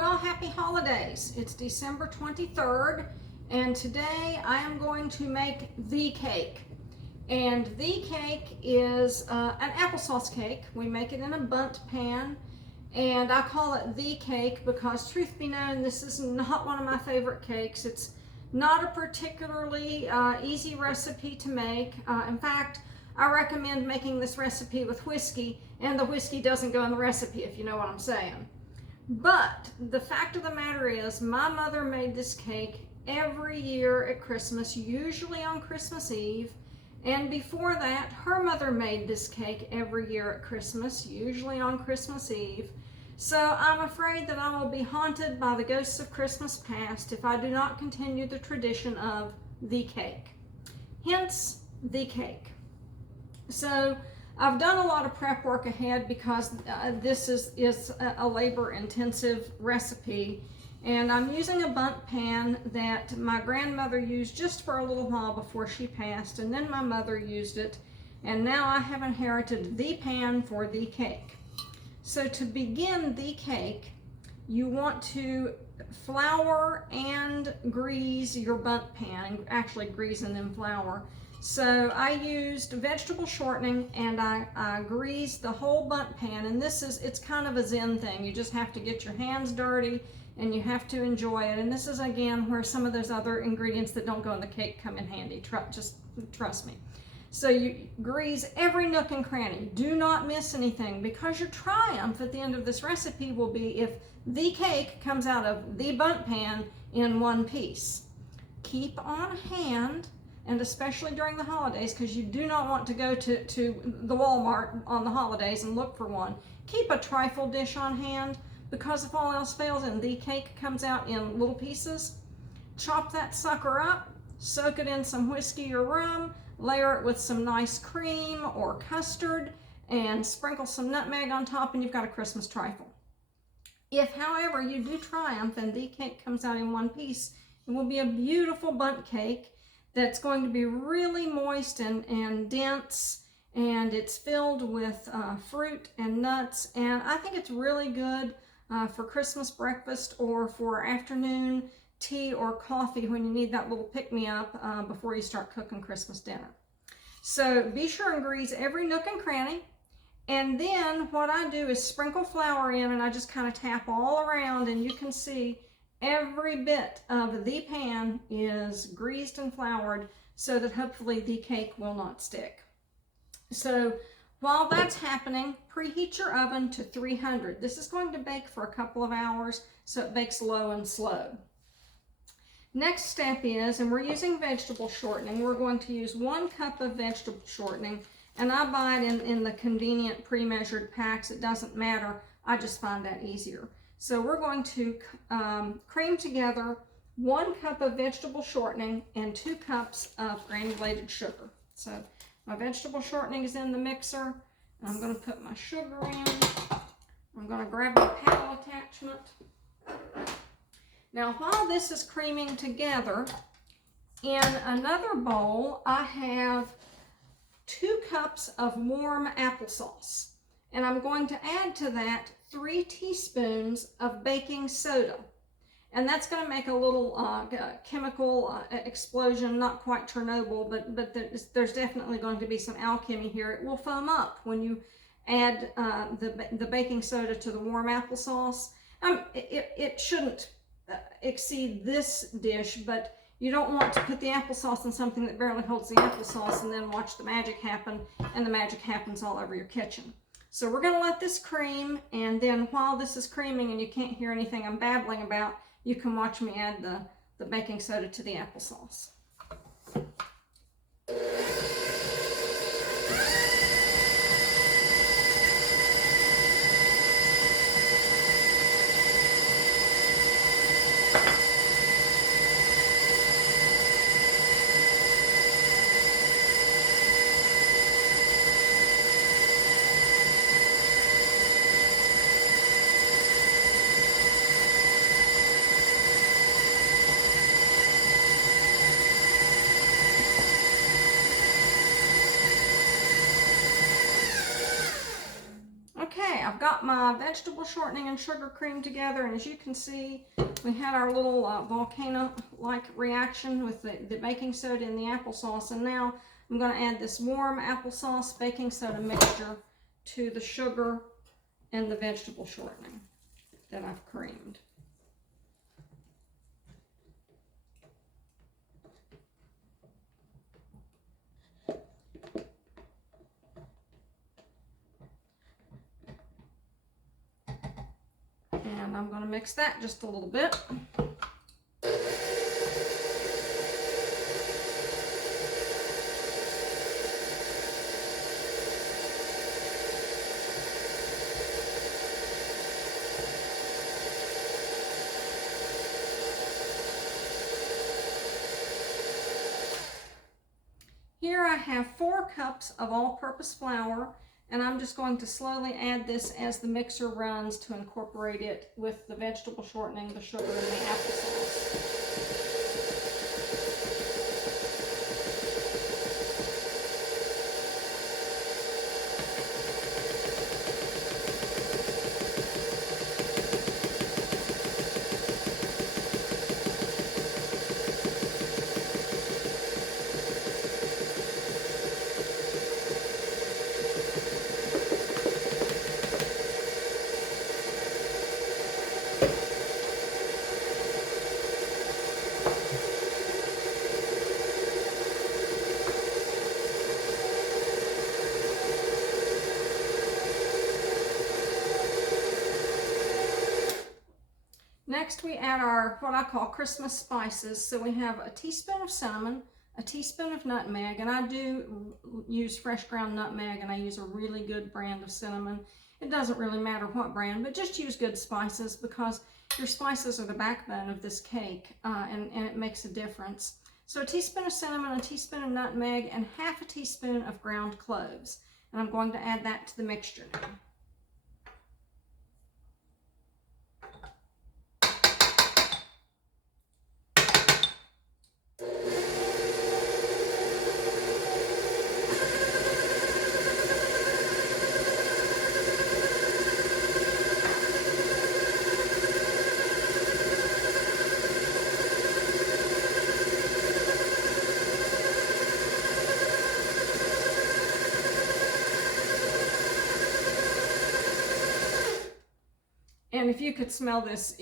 Well, happy holidays. It's December 23rd, and today I am going to make the cake. And the cake is an applesauce cake. We make it in a bundt pan, and I call it the cake because, truth be known, this is not one of my favorite cakes. It's not a particularly easy recipe to make. In fact, I recommend making this recipe with whiskey, and the whiskey doesn't go in the recipe, if you know what I'm saying. But the fact of the matter is, my mother made this cake every year at Christmas, usually on Christmas Eve. And before that, her mother made this cake every year at Christmas, usually on Christmas Eve. So I'm afraid that I will be haunted by the ghosts of Christmas past if I do not continue the tradition of the cake. Hence, the cake. So I've done a lot of prep work ahead because this is a labor-intensive recipe, and I'm using a bundt pan that my grandmother used just for a little while before she passed, and then my mother used it, and now I have inherited the pan for the cake. So to begin the cake, you want to flour and grease your bundt pan, actually grease and then flour. So I used vegetable shortening, and I greased the whole bundt pan, and it's kind of a Zen thing. You just have to get your hands dirty and you have to enjoy it. And this is again where some of those other ingredients that don't go in the cake come in handy. Just trust me. So you grease every nook and cranny. Do not miss anything, because your triumph at the end of this recipe will be if the cake comes out of the bundt pan in one piece. Keep on hand, and especially during the holidays, because you do not want to go to the Walmart on the holidays and look for one. Keep a trifle dish on hand, because if all else fails and the cake comes out in little pieces, chop that sucker up, soak it in some whiskey or rum, layer it with some nice cream or custard, and sprinkle some nutmeg on top, and you've got a Christmas trifle. If, however, you do triumph and the cake comes out in one piece, it will be a beautiful bundt cake that's going to be really moist and dense, and it's filled with fruit and nuts, and I think it's really good for Christmas breakfast or for afternoon tea or coffee when you need that little pick-me-up before you start cooking Christmas dinner. So be sure and grease every nook and cranny, and then what I do is sprinkle flour in, and I just kind of tap all around, and you can see every bit of the pan is greased and floured so that hopefully the cake will not stick. So while that's happening, preheat your oven to 300. This is going to bake for a couple of hours, so it bakes low and slow. Next step is, and we're using vegetable shortening, we're going to use 1 cup of vegetable shortening, and I buy it in the convenient pre-measured packs. It doesn't matter, I just find that easier. So we're going to cream together 1 cup of vegetable shortening and 2 cups of granulated sugar. So my vegetable shortening is in the mixer. I'm going to put my sugar in. I'm going to grab my paddle attachment. Now, while this is creaming together, in another bowl I have 2 cups of warm applesauce. And I'm going to add to that 3 teaspoons of baking soda. And that's going to make a little chemical explosion, not quite Chernobyl, but there's definitely going to be some alchemy here. It will foam up when you add the baking soda to the warm applesauce. It shouldn't exceed this dish, but you don't want to put the applesauce in something that barely holds the applesauce and then watch the magic happen, and the magic happens all over your kitchen. So we're going to let this cream, and then while this is creaming and you can't hear anything I'm babbling about, you can watch me add the baking soda to the applesauce. I've got my vegetable shortening and sugar cream together, and as you can see, we had our little volcano-like reaction with the baking soda in the applesauce, and now I'm going to add this warm applesauce baking soda mixture to the sugar and the vegetable shortening that I've creamed. And I'm going to mix that just a little bit. Here I have 4 cups of all-purpose flour, and I'm just going to slowly add this as the mixer runs to incorporate it with the vegetable shortening, the sugar, and the applesauce. Next we add our, what I call Christmas spices. So we have a teaspoon of cinnamon, a teaspoon of nutmeg, and I do use fresh ground nutmeg, and I use a really good brand of cinnamon. It doesn't really matter what brand, but just use good spices because your spices are the backbone of this cake, and it makes a difference. So a teaspoon of cinnamon, a teaspoon of nutmeg, and half a teaspoon of ground cloves. And I'm going to add that to the mixture now. And if you could smell this,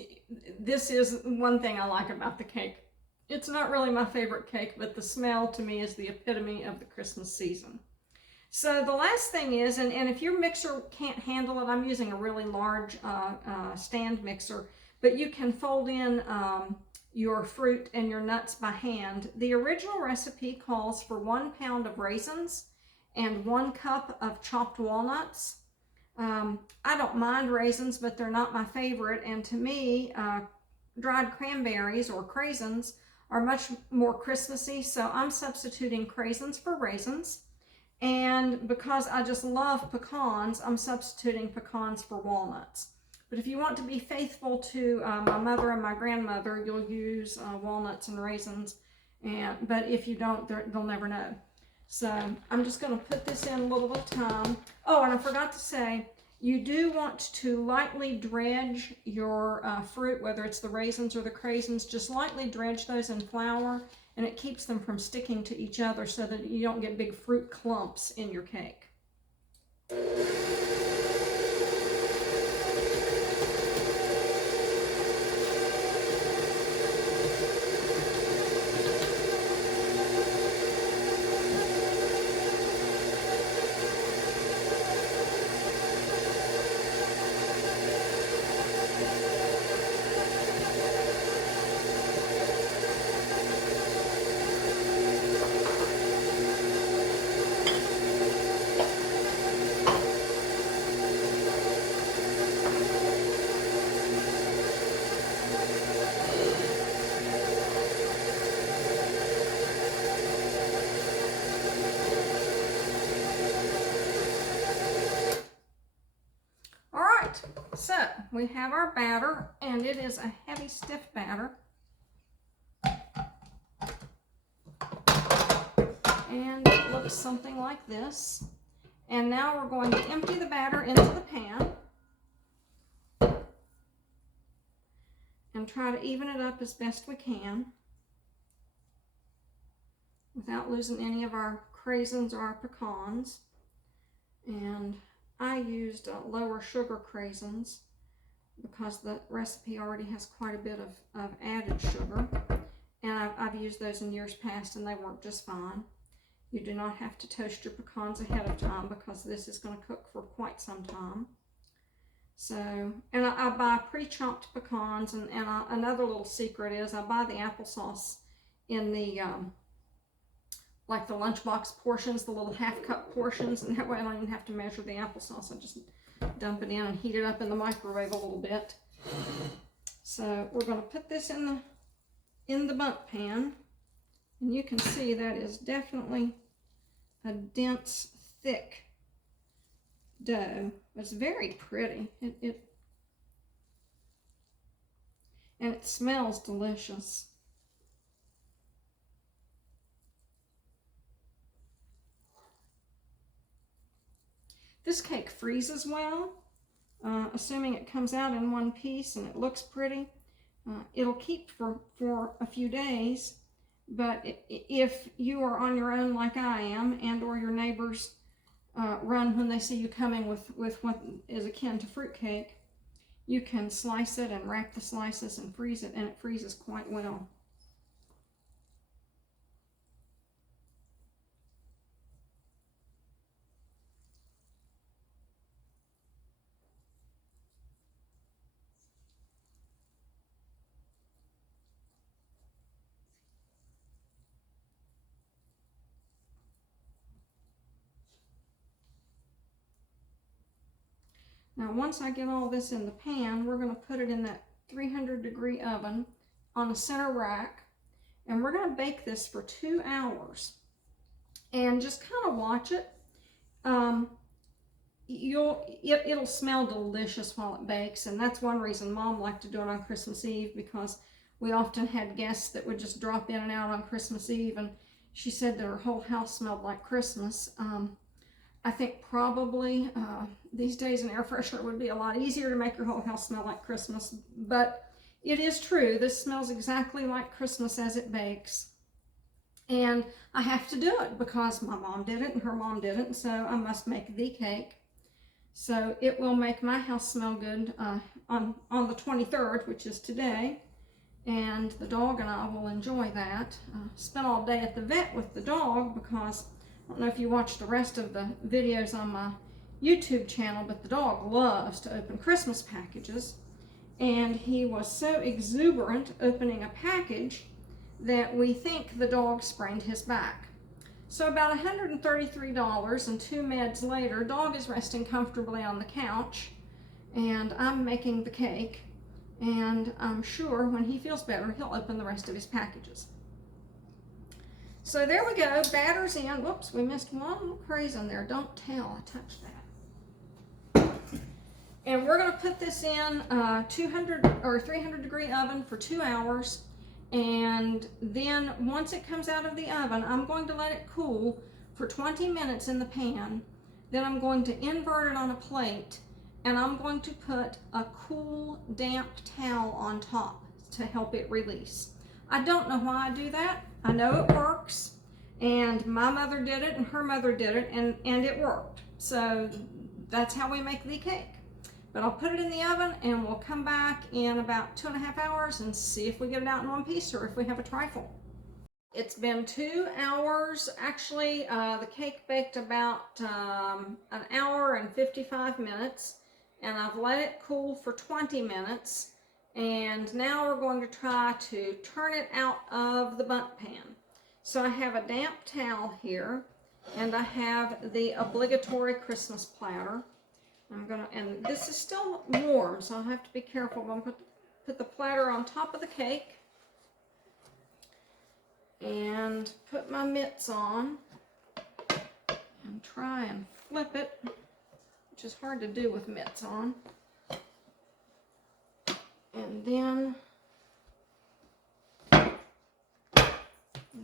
this is one thing I like about the cake. It's not really my favorite cake, but the smell to me is the epitome of the Christmas season. So the last thing is, and if your mixer can't handle it, I'm using a really large stand mixer, but you can fold in your fruit and your nuts by hand. The original recipe calls for 1 pound of raisins and 1 cup of chopped walnuts. I don't mind raisins, but they're not my favorite, and to me, dried cranberries or craisins are much more Christmassy, so I'm substituting craisins for raisins. And because I just love pecans, I'm substituting pecans for walnuts. But if you want to be faithful to my mother and my grandmother, you'll use walnuts and raisins, but if you don't, they'll never know. So I'm just going to put this in a little at a time. Oh, and I forgot to say, you do want to lightly dredge your fruit, whether it's the raisins or the craisins. Just lightly dredge those in flour, and it keeps them from sticking to each other so that you don't get big fruit clumps in your cake. So we have our batter, and it is a heavy, stiff batter. And it looks something like this. And now we're going to empty the batter into the pan. and try to even it up as best we can without losing any of our craisins or our pecans. And I used lower sugar craisins because the recipe already has quite a bit of added sugar. And I've used those in years past and they work just fine. You do not have to toast your pecans ahead of time because this is going to cook for quite some time. So, and I buy pre-chopped pecans, and another little secret is I buy the applesauce in the, like the lunchbox portions, the little half-cup portions, and that way I don't even have to measure the applesauce. I just dump it in and heat it up in the microwave a little bit. So we're going to put this in the bundt pan, and you can see that is definitely a dense, thick dough. It's very pretty. And it smells delicious. This cake freezes well, assuming it comes out in one piece and it looks pretty. It'll keep for a few days, but if you are on your own like I am, and or your neighbors run when they see you coming with what is akin to fruitcake, you can slice it and wrap the slices and freeze it, and it freezes quite well. Now, once I get all this in the pan, we're going to put it in that 300-degree oven on a center rack, and we're going to bake this for 2 hours. And just kind of watch it. It'll smell delicious while it bakes, and that's one reason Mom liked to do it on Christmas Eve, because we often had guests that would just drop in and out on Christmas Eve, and she said that her whole house smelled like Christmas. I think probably these days an air freshener would be a lot easier to make your whole house smell like Christmas, but it is true. This smells exactly like Christmas as it bakes. And I have to do it because my mom did it and her mom did it, and so I must make the cake. So it will make my house smell good on the 23rd, which is today, and the dog and I will enjoy that. Spent all day at the vet with the dog because I don't know if you watch the rest of the videos on my YouTube channel, but the dog loves to open Christmas packages, and he was so exuberant opening a package that we think the dog sprained his back. So about $133 and 2 meds later, dog is resting comfortably on the couch, and I'm making the cake, and I'm sure when he feels better, he'll open the rest of his packages. So there we go, batter's in. Whoops, we missed one little craisin there. Don't tell, I touched that. And we're going to put this in 200 or 300-degree oven for 2 hours. And then once it comes out of the oven, I'm going to let it cool for 20 minutes in the pan. Then I'm going to invert it on a plate, and I'm going to put a cool, damp towel on top to help it release. I don't know why I do that. I know it works, and my mother did it and her mother did it, and it worked. So that's how we make the cake. But I'll put it in the oven, and we'll come back in about 2.5 hours and see if we get it out in one piece or if we have a trifle. It's been 2 hours. Actually, the cake baked about an hour and 55 minutes, and I've let it cool for 20 minutes. And now we're going to try to turn it out of the bundt pan. So I have a damp towel here, and I have the obligatory Christmas platter. And this is still warm, so I'll have to be careful. I'm going to put the platter on top of the cake and put my mitts on and try and flip it, which is hard to do with mitts on. And then I'm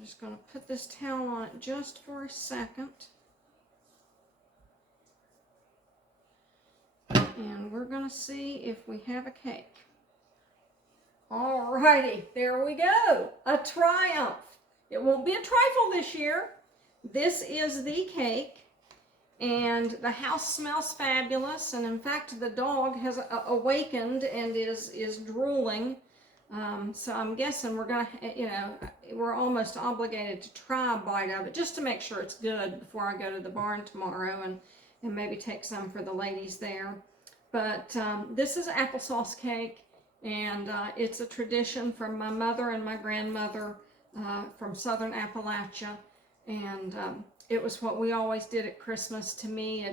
just going to put this towel on it just for a second. And we're going to see if we have a cake. All Alrighty, there we go. A triumph. It won't be a trifle this year. This is the cake, and the house smells fabulous. And in fact, the dog has awakened and is drooling. So I'm guessing we're gonna, we're almost obligated to try a bite of it just to make sure it's good before I go to the barn tomorrow and maybe take some for the ladies there. But this is applesauce cake, and it's a tradition from my mother and my grandmother from southern Appalachia, and it was what we always did at Christmas. To me,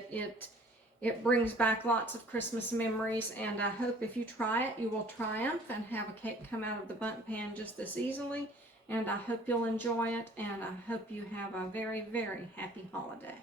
it brings back lots of Christmas memories, and I hope if you try it, you will triumph and have a cake come out of the bundt pan just as easily, and I hope you'll enjoy it, and I hope you have a very, very happy holiday.